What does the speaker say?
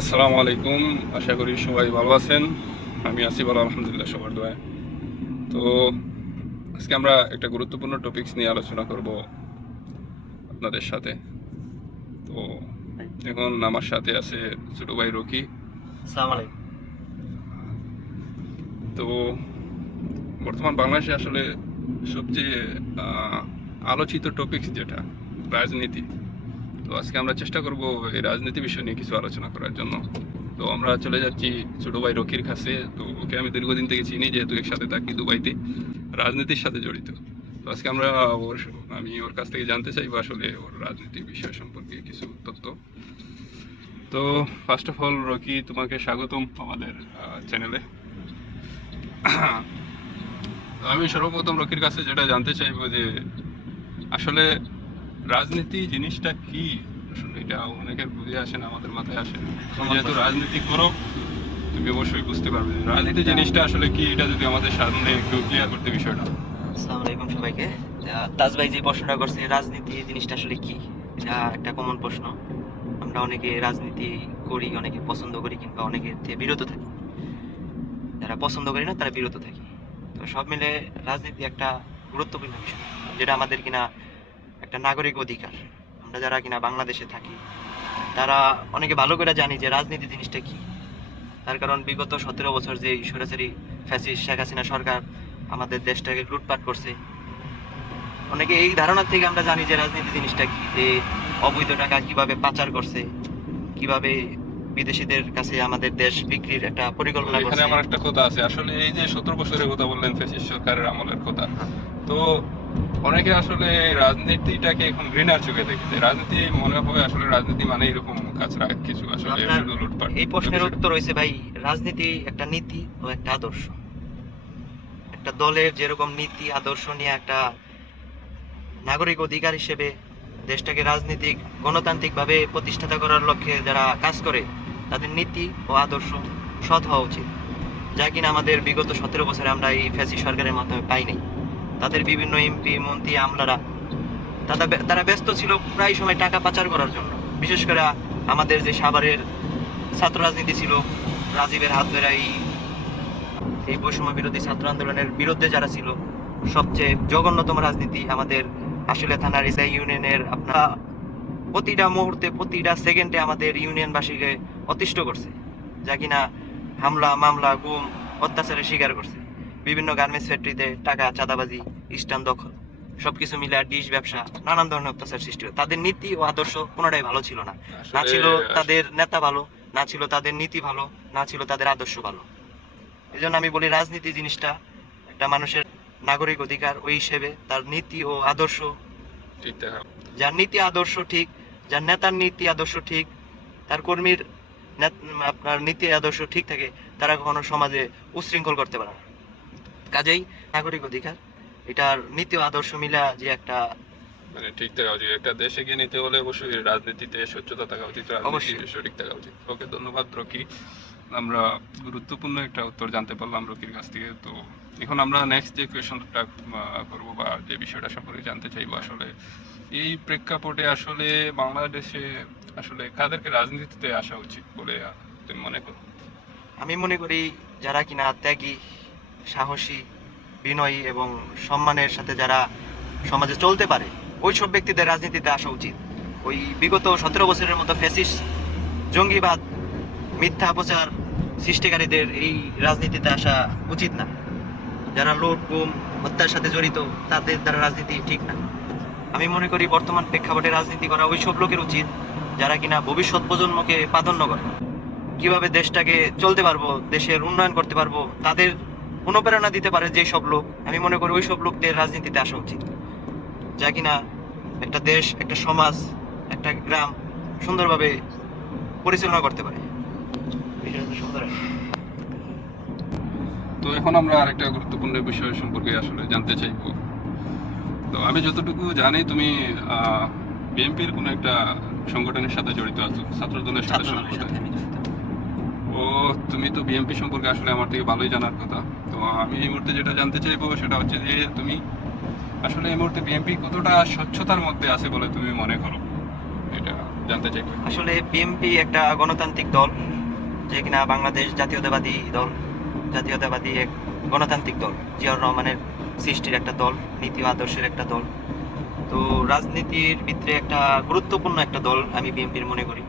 আসসালামু আলাইকুম। আশা করি সবাই ভালো আছেন। আমি আছি ভালো, আলহামদুলিল্লাহ, সবার দোয়ায়। তো আজকে আমরা একটা গুরুত্বপূর্ণ টপিকস নিয়ে আলোচনা করব আপনাদের সাথে। তো এখন আমার সাথে আছে ছোট ভাই রকি। আসসালামু আলাইকুম। তো বর্তমান বাংলাদেশে আসলে সবচেয়ে আলোচিত টপিকস যেটা রাজনীতি। তো আজকে আমরা চেষ্টা করব এই রাজনীতি বিষয় নিয়ে কিছু আলোচনা করার জন্য। তো আমরা চলে যাচ্ছি ছোট ভাই রকির কাছে। তো ওকে আমি দীর্ঘদিন থেকে চিনি, যেহেতু একসাথে থাকি দুবাইতে, রাজনীতির সাথে জড়িত। তো আজকে আমি ওর কাছ থেকে জানতে চাইবো আসলে ওর রাজনীতির বিষয় সম্পর্কে কিছু তথ্য। তো ফার্স্ট অফ অল রকি, তোমাকে স্বাগতম আমাদের চ্যানেলে। আমি সর্বপ্রথম রকির কাছে যেটা জানতে চাইবো যে আসলে রাজনীতি জিনিসটা কি। আসলে এটা অনেকের বুঝে আসে না, আমাদের মাথায় আসে না। তুমি যেহেতু রাজনীতি করো, তুমি অবশ্যই বুঝতে পারবে যে রাজনীতি জিনিসটা আসলে কি। এটা যদি আমাদের সামনে একটু ক্লিয়ার করতে বিষয়টা। আসসালামু আলাইকুম সবাইকে। তাজ ভাই যে প্রশ্নটা করছে, রাজনীতি জিনিসটা আসলে কি, এটা একটা কমন প্রশ্ন। আমরা অনেকে রাজনীতি করি, অনেকে পছন্দ করি, কিংবা অনেকে থেকে বিরত থাকি। যারা পছন্দ করি না তারা বিরত থাকি। তো সব মিলে রাজনীতি একটা গুরুত্বপূর্ণ বিষয়, যেটা আমাদের কিনা একটা নাগরিক অধিকার। আমরা যারা কিনা বাংলাদেশে থাকি তারা অনেকে ভালো করে জানি যে রাজনীতি জিনিসটা কি। তার কারণ বিগত 17 বছর যে সরাসরি ফ্যাসিস্ট শেখ হাসিনা সরকার আমাদের দেশটাকে লুটপাট করছে, অনেকে এই ধারণা থেকে আমরা জানি যে রাজনীতি জিনিসটা কি, যে অবৈধ টাকা কিভাবে পাচার করছে, কিভাবে বিদেশিদের কাছে আমাদের দেশ বিক্রির একটা পরিকল্পনা এখানে করছে। আমার একটা কথা আছে, আসলে এই যে 17 বছরের কথা বললেন, ফ্যাসিস্ট সরকারের আমলের কথা। তো অনেকে আসলে রাজনীতিটাকে এখন ঘৃণার চোখে দেখছে। রাজনীতি মনে হয় আসলে রাজনীতি মানে এরকম কাজরা কিছু, আসলে আপনার শুধু লুটপাট। এই প্রশ্নের উত্তর হয়েছে ভাই, রাজনীতি একটা নীতি ও একটা আদর্শ। একটা দলের যেরকম নীতি আদর্শ নিয়ে একটা নাগরিক অধিকার হিসেবে দেশটাকে রাজনীতিক গণতান্ত্রিকভাবে প্রতিষ্ঠাতা করার লক্ষ্যে যারা কাজ করে, তাদের নীতি ও আদর্শ সৎ হওয়া উচিত, যা কিনা আমাদের বিগত 17 বছরে আমরা এই ফ্যাসি সরকারের মাধ্যমে পাই নাই। তাদের বিভিন্ন এমপি মন্ত্রী আমলারা তারা ব্যস্ত ছিল প্রায় সময় টাকা পাচার করার জন্য। বিশেষ করে আমাদের যে সাভারের ছাত্র রাজনীতি ছিল, রাজীবের হাত ধরে এই এই বৈষম্য বিরোধী ছাত্র আন্দোলনের বিরুদ্ধে যারা ছিল, সবচেয়ে জঘন্যতম রাজনীতি আমাদের আসলে থানার ইসা ইউনিয়নের আপনার প্রতিটা মুহূর্তে প্রতিটা সেকেন্ডে আমাদের ইউনিয়নবাসীকে অতিষ্ঠ করছে, যা কিনা হামলা মামলা গুম অত্যাচারের শিকার করছে। বিভিন্ন গার্মেন্টস ফ্যাক্টরিতে টাকা চাঁদাবাজি, স্টান দখল, সবকিছু মিলে ডিশ ব্যবসা, নানান ধরনের অত্যাচার সৃষ্টি হয়। তাদের নীতি ও আদর্শ কোনোটাই ভালো ছিল না। না ছিল তাদের নেতা ভালো, না ছিল তাদের নীতি ভালো, না ছিল তাদের আদর্শ ভালো। এই জন্য আমি বলি রাজনীতি জিনিসটা একটা মানুষের নাগরিক অধিকার, ওই হিসেবে তার নীতি ও আদর্শ ঠিক দেখা। যার নীতি আদর্শ ঠিক, যার নেতার নীতি আদর্শ ঠিক, তার কর্মীর আপনার নীতি আদর্শ ঠিক থাকে, তারা কখনো সমাজে উচ্ছৃঙ্খল করতে পারে না। কাজেই নাগরিক অধিকার, এটার নীতি ও আদর্শ মিলা যে একটা মানে ঠিক থাকা উচিত। একটা দেশ এগিয়ে নিতে হলে অবশ্যই রাজনীতিতে স্বচ্ছতা থাকা উচিত, রাজনীতি সঠিক থাকা উচিত। ওকে, ধন্যবাদ রকি। আমরা গুরুত্বপূর্ণ একটা উত্তর জানতে পারলাম রকির কাছ থেকে। তো এখন আমরা নেক্সট যে কোয়েশনটা করবো বা যে বিষয়টা সম্পর্কে জানতে চাইবো, আসলে এই প্রেক্ষাপটে আসলে বাংলাদেশে আসলে কাদেরকে রাজনীতিতে আসা উচিত বলে তুমি মনে করো? আমি মনে করি যারা কিনা ত্যাগী, সাহসী, বিনয়ী এবং সম্মানের সাথে যারা সমাজে চলতে পারে, ওই সব ব্যক্তিদের রাজনীতিতে আসা উচিত। ওই বিগত 17 বছরের মতো ফ্যাসিস্ট, জঙ্গিবাদ, মিথ্যা প্রচার সৃষ্টিকারীদের এই রাজনীতিতে আসা উচিত না। যারা লুট গুম হত্যার সাথে জড়িত, তাদের দ্বারা রাজনীতি ঠিক না। আমি মনে করি বর্তমান প্রেক্ষাপটে রাজনীতি করা ওই সব লোকের উচিত যারা কিনা ভবিষ্যৎ প্রজন্মকে প্রাধান্য করে, কিভাবে দেশটাকে চলতে পারবো, দেশের উন্নয়ন করতে পারবো, তাদের অনুপ্রেরণা দিতে পারে যে সব লোক। আমি মনে করি ওই সব লোকদের রাজনীতিতে আসা উচিত, যা কিনা একটা দেশ, একটা সমাজ, একটা গ্রাম সুন্দরভাবে পরিচালনা করতে পারে। বিষয়টা সুন্দর। তো এখন আমরা আরেকটা গুরুত্বপূর্ণ বিষয় সম্পর্কে আসলে জানতে চাইবো। তো আমি যতটুকু জানি তুমি বিএনপির কোনো একটা সংগঠনের সাথে জড়িত আছো, ছাত্র দলের সাথে সম্পর্কে। ও, তুমি তো বিএনপি সম্পর্কে আসলে আমার থেকে ভালোই জানার কথা। তো আমি এই মুহূর্তে যেটা জানতে চাইবো সেটা হচ্ছে যে তুমি আসলে এই মুহূর্তে বিএনপি কতটা স্বচ্ছতার মধ্যে আছে বলে তুমি মনে করো এটা? জানতে চাইবো। আসলে বিএনপি একটা গণতান্ত্রিক দল, যে কিনা বাংলাদেশ জাতীয়তাবাদী দল, জাতীয়তাবাদী এক গণতান্ত্রিক দল, জিয়াউর রহমানের সৃষ্টির একটা দল, নীতি ও আদর্শের একটা দল। তো রাজনীতির ভিতরে একটা গুরুত্বপূর্ণ একটা দল আমি বিএনপির মনে করি।